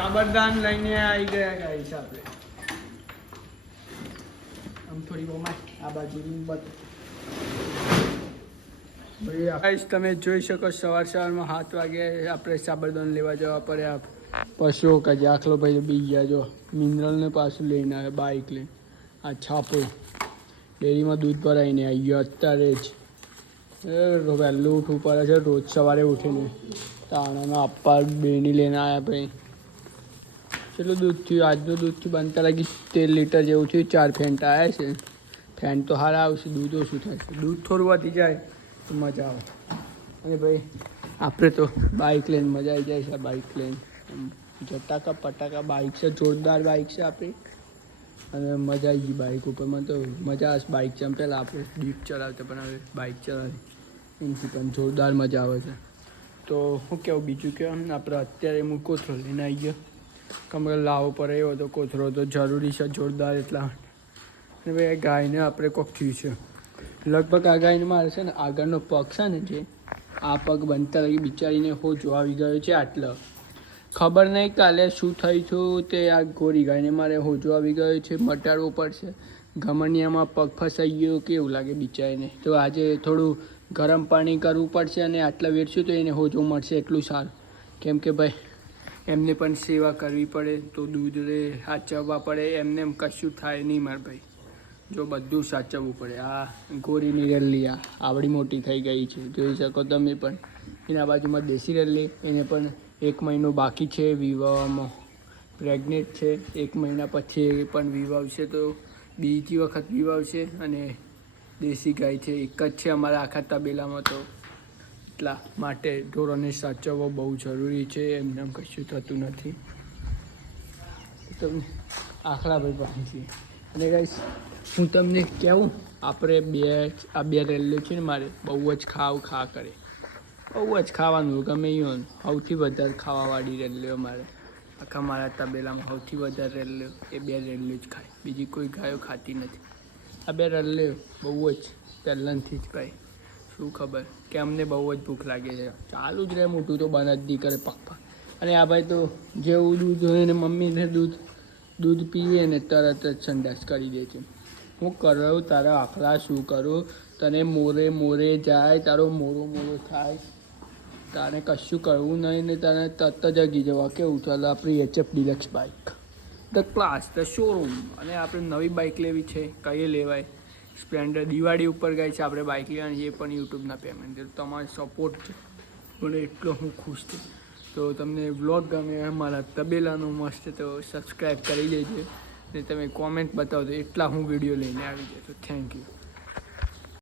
સાબરદાન લઈને આવી ગયા ગાઈસ આપણે આમ થોડી ઓમાં આ બાજુ ગાઈસ તમે જોઈ શકો સવારમાં 7 વાગે આપણે સાબરદાન લેવા જવા પડ્યા પશુઓ કાજે આખલો ભાઈ બી ગયા જો મિનરલને પાછું લઈને આવ્યા બાઇક લઈને આ છાપો ડેરીમાં દૂધ ભરાઈને આવી ગયો અત્યારે જ વહેલું ઉઠવું પડે છે રોજ સવારે ઉઠીને તાણાના અપ્પા બેની લઈને આવ્યા ભાઈ કેટલું દૂધ થયું આજનું દૂધ થયું બનતા લાગી 13 લીટર જેવું થયું 4 ફેન્ટ આવ્યા છે ફેન્ટ તો સારા આવશે દૂધ ઓછું થાય છે દૂધ થોડું વધી જાય તો મજા આવે અને ભાઈ આપણે તો બાઇક લઈને મજા આવી જાય છે બાઇક લઈને જટાકા પટાકા બાઇક છે જોરદાર બાઇક છે આપણી અને મજા આવી ગઈ બાઇક ઉપર મને તો મજા આવે બાઇક છે પહેલાં આપણે ડીપ ચલાવતા પણ હવે બાઇક ચલાવી એનાથી પણ જોરદાર મજા આવે છે તો શું કહેવું બીજું કે આપણે અત્યારે હું કોથળો લઈને આવી ગયો કમરે લાવો પર આવ્યો તો કોથળો તો જરૂરી છે જોરદાર એટલા અને ભાઈ ગાયને આપણે કોક થયું છે લગભગ આ ગાયને મારે છે ને આગળનો પગ છે ને જે આ પગ બનતા લાગી બિચારીને હો જો આવી ગયો છે આટલો ખબર નહીં કાલે શું થયું હતું તે આ ગોરી ગાયને મારે હોજો આવી ગયો છે મટાડવો પડશે ગમણિયામાં પગ ફસાઈ ગયો કેવું લાગે બિચારીને તો આજે થોડું ગરમ પાણી કરવું પડશે અને આટલા વેઠશું તો એને હોજો મળશે એટલું સારું કેમ કે ભાઈ એમને પણ સેવા કરવી પડે તો દૂધ રે સાચવવા પડે એમને એમ કશું થાય નહીં મારે ભાઈ જો બધું સાચવવું પડે આ ગોરીની રેલી આવડી મોટી થઈ ગઈ છે જોઈ શકો તમે પણ એના બાજુમાં દેશી રેલી એને પણ 1 મહિનો બાકી છે વિવાહમાં પ્રેગ્નેન્ટ છે 1 મહિના પછી એ પણ વિવાવશે તો બીજી વખત વિવાવશે અને દેશી ગાય છે એક જ છે અમારા આખા તબેલામાં તો એટલા માટે ઢોરોને સાચવવો બહુ જરૂરી છે એમને કશું થતું નથી તમને આખલાભાઈ પાણી છે અને ગાઈસ હું તમને કહેવું આપણે આ બે રેલીઓ છે ને મારે બહુ જ ખા કરે બહુ જ ખાવાનું ગમે એવું સૌથી વધારે ખાવાવાળી રેલીઓ મારે આખા મારા તબેલામાં સૌથી વધારે રેલીઓ એ 2 રેલીઓ જ ખાય બીજી કોઈ ગાયો ખાતી નથી આ 2 રેલીઓ બહુ જ પહેલાંથી જ ભાઈ શું ખબર કે અમને બહુ જ ભૂખ લાગે છે ચાલુ જ રહે મોટું તો બંધ જ નહીં કરે પપ્પા અને આ ભાઈ તો જેવું દૂધ હોય ને મમ્મીને દૂધ પીવે ને તરત જ સંડાસ કરી દે છે હું કરું તારા આખલા શું કરું તને મોરે જાય તારો મોરો થાય તારે કશું કરવું નહીં ને તને તરત જ જગી જવા કેવું ચાલો આપણી HF deluxe bike the class the showroom અને આપણે નવી બાઇક લેવી છે કઈ લેવાય સ્પ્લેન્ડર દિવાળી ઉપર ગઈ છે આપણે બાઇક લેવાની એ પણ યુટ્યુબના પેમેન્ટ તમારો સપોર્ટ છે મને એટલો હું ખુશ છું તો તમને વ્લોગ ગમે મારા તબેલાનું મસ્ત તો સબસ્ક્રાઈબ કરી દેજો ને તમે કોમેન્ટ બતાવજો એટલા હું વિડીયો લઈને આવી જાય તો થેન્ક યુ